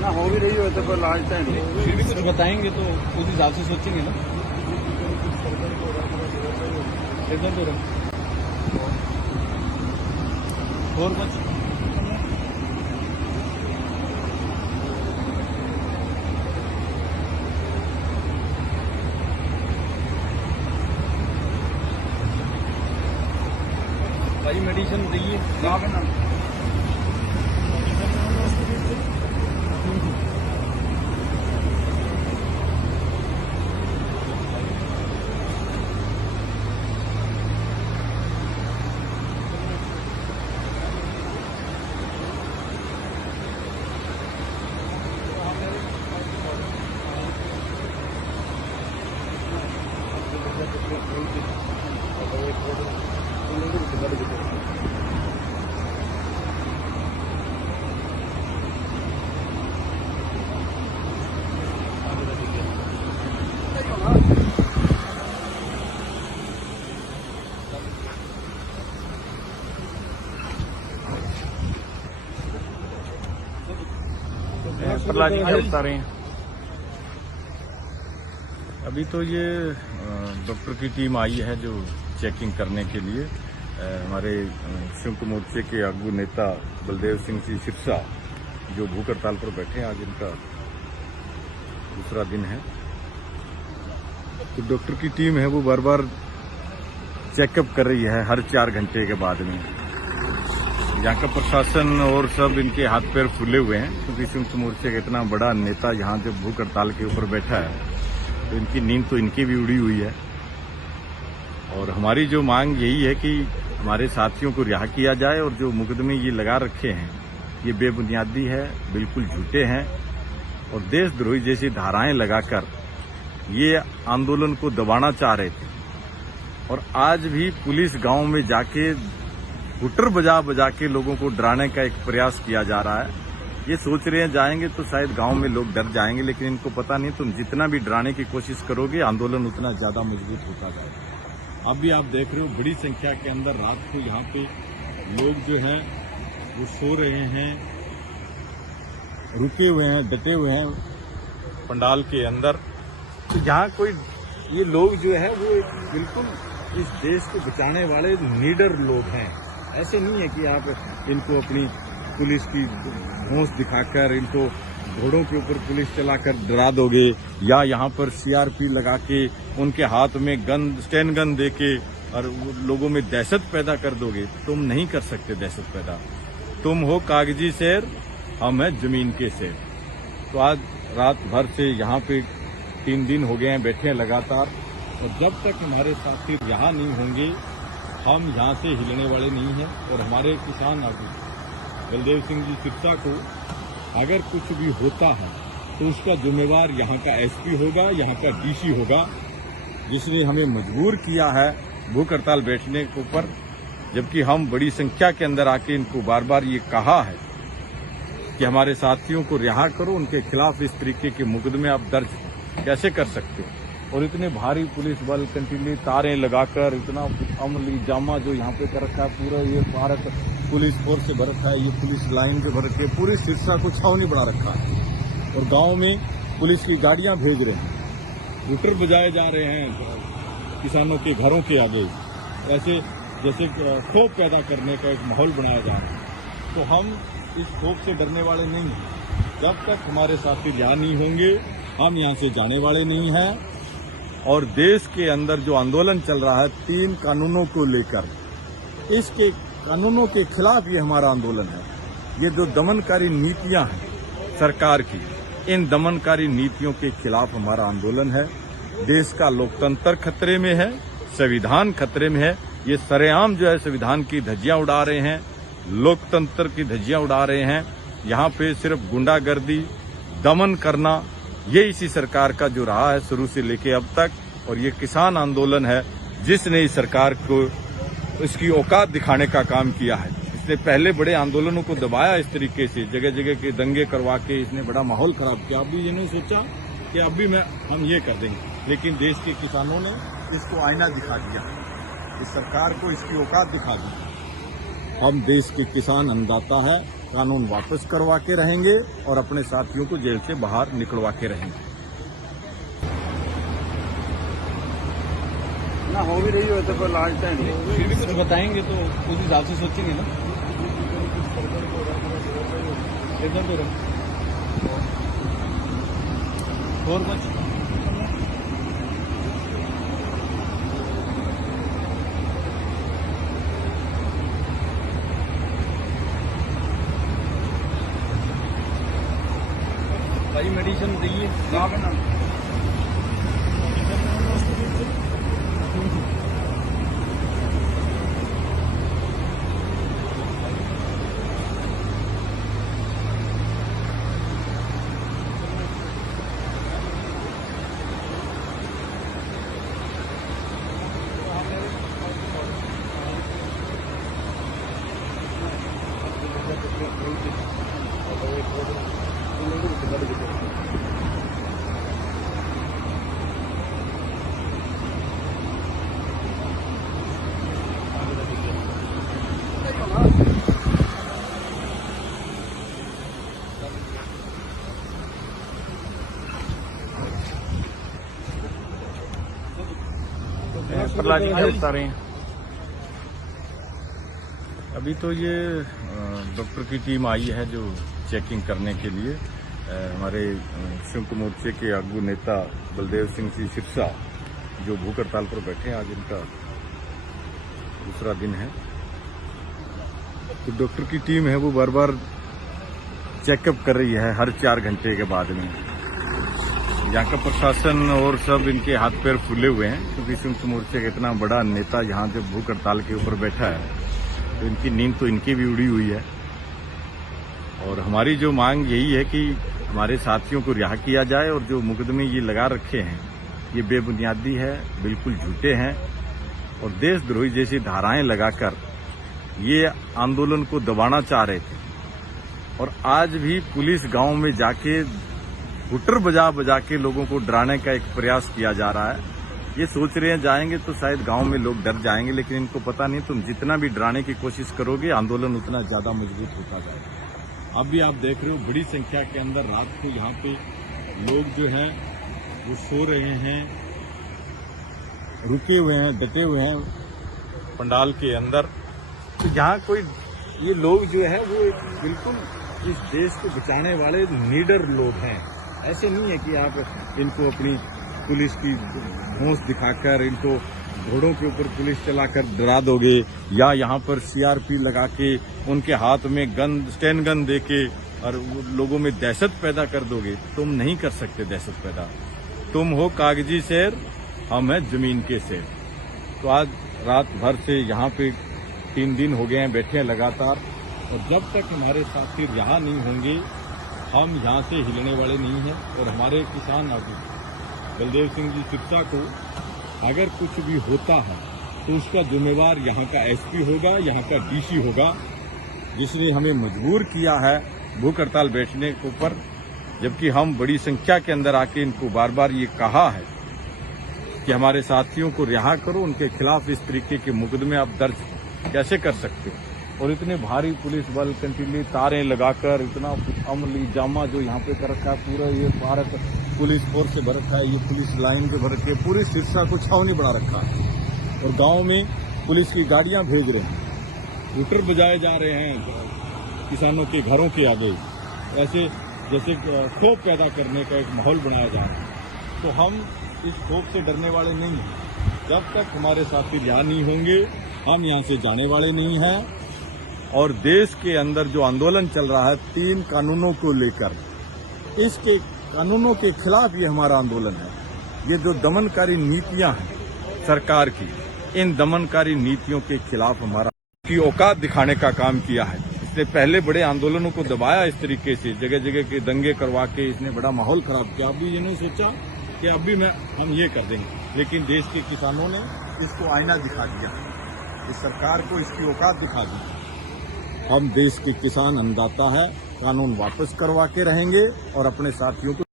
ना हो भी रही हो तो कोई लास्ट टाइम नहीं, फिर भी कुछ बताएंगे तो उस हिसाब से सोचेंगे ना। इधर तो और कुछ भाई मेडिसिन दिए प्रहलाद जी क्या बता रहे हैं? अभी तो ये डॉक्टर की टीम आई है जो चेकिंग करने के लिए। हमारे संयुक्त मोर्चे के आगू नेता बलदेव सिंह जी सिरसा जो भूख हड़ताल पर बैठे हैं, आज इनका दूसरा दिन है। तो डॉक्टर की टीम है वो बार बार चेकअप कर रही है हर 4 घंटे के बाद में। यहाँ का प्रशासन और सब इनके हाथ पैर फूले हुए हैं क्योंकि संयुक्त मोर्चे का इतना बड़ा नेता यहाँ जब भूख हड़ताल के ऊपर बैठा है तो इनकी नींद तो इनकी भी उड़ी हुई है। और हमारी जो मांग यही है कि हमारे साथियों को रिहा किया जाए और जो मुकदमे ये लगा रखे हैं ये बेबुनियादी है, बिल्कुल झूठे हैं और देशद्रोही जैसी धाराएं लगाकर ये आंदोलन को दबाना चाह रहे थे। और आज भी पुलिस गांव में जाके हुटर बजा बजा के लोगों को डराने का एक प्रयास किया जा रहा है। ये सोच रहे हैं जाएंगे तो शायद गांव में लोग डर जाएंगे, लेकिन इनको पता नहीं तुम जितना भी डराने की कोशिश करोगे आंदोलन उतना ज्यादा मजबूत होता जाएगा। अब भी आप देख रहे हो बड़ी संख्या के अंदर रात को यहाँ पे लोग जो है वो सो रहे हैं, रुके हुए हैं, डटे हुए हैं पंडाल के अंदर। तो यहाँ कोई ये लोग जो है वो बिल्कुल इस देश को बचाने वाले लीडर लोग हैं। ऐसे नहीं है कि आप इनको अपनी पुलिस की होश दिखाकर इनको घोड़ों के ऊपर पुलिस चलाकर डरा दोगे या यहाँ पर सीआरपी लगा के उनके हाथ में गन स्टैन गन देके और लोगों में दहशत पैदा कर दोगे। तुम नहीं कर सकते दहशत पैदा। तुम हो कागजी शेर, हम हैं जमीन के शेर। तो आज रात भर से यहाँ पे 3 दिन हो गए हैं बैठे हैं लगातार, और जब तक हमारे साथी यहाँ नहीं होंगे हम यहाँ से हिलने वाले नहीं हैं। और हमारे किसान आगू बलदेव सिंह जी सिरसा को अगर कुछ भी होता है तो उसका जिम्मेवार यहाँ का एसपी होगा, यहाँ का डीसी होगा, जिसने हमें मजबूर किया है भूख हड़ताल बैठने के ऊपर। जबकि हम बड़ी संख्या के अंदर आके इनको बार बार ये कहा है कि हमारे साथियों को रिहा करो, उनके खिलाफ इस तरीके के मुकदमे आप दर्ज कैसे कर सकते हो। और इतने भारी पुलिस बल कंटिन्यू तारें लगाकर इतना अमली जामा जो यहाँ पे कर रखा है, पूरा ये भारत पुलिस फोर्स से भर रखा है, ये पुलिस लाइन से भर रखी है, पूरी सिरसा को छावनी बना रखा है। और गांव में पुलिस की गाड़ियां भेज रहे हैं, हुटर बजाए जा रहे हैं किसानों के घरों के आगे, ऐसे जैसे खौफ पैदा करने का एक माहौल बनाया जा रहा है। तो हम इस खौफ से डरने वाले नहीं हैं। जब तक हमारे साथी रिहा नहीं होंगे हम यहाँ से जाने वाले नहीं हैं। और देश के अंदर जो आंदोलन चल रहा है 3 कानूनों को लेकर, इसके कानूनों के खिलाफ ये हमारा आंदोलन है। ये जो दमनकारी नीतियां हैं सरकार की, इन दमनकारी नीतियों के खिलाफ हमारा आंदोलन है। देश का लोकतंत्र खतरे में है, संविधान खतरे में है। ये सरेआम जो है संविधान की धज्जियां उड़ा रहे हैं, लोकतंत्र की धज्जियां उड़ा रहे हैं। यहाँ पे सिर्फ गुंडागर्दी, दमन करना, ये इसी सरकार का जो रहा है शुरू से लेके अब तक। और ये किसान आंदोलन है जिसने इस सरकार को इसकी औकात दिखाने का काम किया है। इसने पहले बड़े आंदोलनों को दबाया इस तरीके से, जगह जगह के दंगे करवा के इसने बड़ा माहौल खराब किया। अभी ये नहीं सोचा कि अब भी हम ये कर देंगे, लेकिन देश के किसानों ने इसको आईना दिखा दिया, इस सरकार को इसकी औकात दिखा दी। हम देश के किसान अन्नदाता है, कानून वापस करवा के रहेंगे और अपने साथियों को जेल से बाहर निकलवा के रहेंगे। ना हो भी रही हो तो कोई लालच है नहीं। फिर भी कुछ बताएंगे तो उस हिसाब से सोचेंगे ना। इधर तो रहे और कुछ भाई मेडिसिन दीजिए। प्रहलाद जी क्या बता रहे हैं? अभी तो ये डॉक्टर की टीम आई है जो चेकिंग करने के लिए। हमारे संयुक्त मोर्चे के आगू नेता बलदेव सिंह जी सिरसा जो भूख हड़ताल पर बैठे हैं, आज इनका दूसरा दिन है। तो डॉक्टर की टीम है वो बार बार चेकअप कर रही है हर 4 घंटे के बाद में। यहाँ का प्रशासन और सब इनके हाथ पैर फूले हुए हैं क्योंकि संयुक्त मोर्चे का इतना बड़ा नेता यहाँ जो भूख हड़ताल के ऊपर बैठा है तो इनकी नींद तो इनकी भी उड़ी हुई है। और हमारी जो मांग यही है कि हमारे साथियों को रिहा किया जाए और जो मुकदमे ये लगा रखे हैं ये बेबुनियादी है, बिल्कुल झूठे हैं और देशद्रोही जैसी धाराएं लगाकर ये आंदोलन को दबाना चाह रहे थे। और आज भी पुलिस गांव में जाके हुटर बजा बजा के लोगों को डराने का एक प्रयास किया जा रहा है। ये सोच रहे हैं जाएंगे तो शायद गांव में लोग डर जाएंगे, लेकिन इनको पता नहीं तुम जितना भी डराने की कोशिश करोगे आंदोलन उतना ज्यादा मजबूत होता जाएगा। अब भी आप देख रहे हो बड़ी संख्या के अंदर रात को यहाँ पे लोग जो है वो सो रहे हैं, रुके हुए हैं, डटे हुए हैं पंडाल के अंदर। तो यहाँ कोई ये लोग जो है वो बिल्कुल इस देश को बचाने वाले लीडर लोग हैं। ऐसे नहीं है कि आप इनको अपनी पुलिस की होश दिखाकर इनको घोड़ों के ऊपर पुलिस चलाकर डरा दोगे या यहाँ पर सीआरपी लगा के उनके हाथ में गन स्टैन गन देके और लोगों में दहशत पैदा कर दोगे। तुम नहीं कर सकते दहशत पैदा। तुम हो कागजी शेर, हम हैं जमीन के शेर। तो आज रात भर से यहाँ पे 3 दिन हो गए हैं बैठे हैं लगातार और जब तक हमारे साथी रिहा नहीं होंगे हम यहाँ से हिलने वाले नहीं हैं। और हमारे किसान आगू बलदेव सिंह जी सिरसा को अगर कुछ भी होता है तो उसका जिम्मेवार यहाँ का एसपी होगा, यहाँ का डीसी होगा जिसने हमें मजबूर किया है भूख हड़ताल बैठने के ऊपर। जबकि हम बड़ी संख्या के अंदर आके इनको बार बार ये कहा है कि हमारे साथियों को रिहा करो, उनके खिलाफ इस तरीके के मुकदमे आप दर्ज कैसे कर सकते हो। और इतने भारी पुलिस बल कंटिन्यू तारें लगाकर इतना अमली जामा जो यहाँ पे कर रखा है, पूरा ये भारत पुलिस फोर्स से भर रखा है, ये पुलिस लाइन पे भर रखी है, पूरी सिरसा को छावनी बना रखा है। और गांव में पुलिस की गाड़ियां भेज रहे हैं, हुटर बजाए जा रहे हैं किसानों के घरों के आगे, ऐसे जैसे खौफ पैदा करने का एक माहौल बनाया जा रहा है। तो हम इस खौफ से डरने वाले नहीं हैं। जब तक हमारे साथी रिहा नहीं होंगे हम यहाँ से जाने वाले नहीं हैं। और देश के अंदर जो आंदोलन चल रहा है 3 कानूनों को लेकर, इसके कानूनों के खिलाफ ये हमारा आंदोलन है। ये जो दमनकारी नीतियां हैं सरकार की, इन दमनकारी नीतियों के खिलाफ हमारा की औकात दिखाने का काम किया है। इसने पहले बड़े आंदोलनों को दबाया इस तरीके से, जगह जगह के दंगे करवा के इसने बड़ा माहौल खराब किया। अभी ये नहीं सोचा कि अभी हम ये कर देंगे, लेकिन देश के किसानों ने इसको आईना दिखा दिया, इस सरकार को इसकी औकात दिखा दी। हम देश के किसान अन्नदाता है, कानून वापस करवा के रहेंगे और अपने साथियों को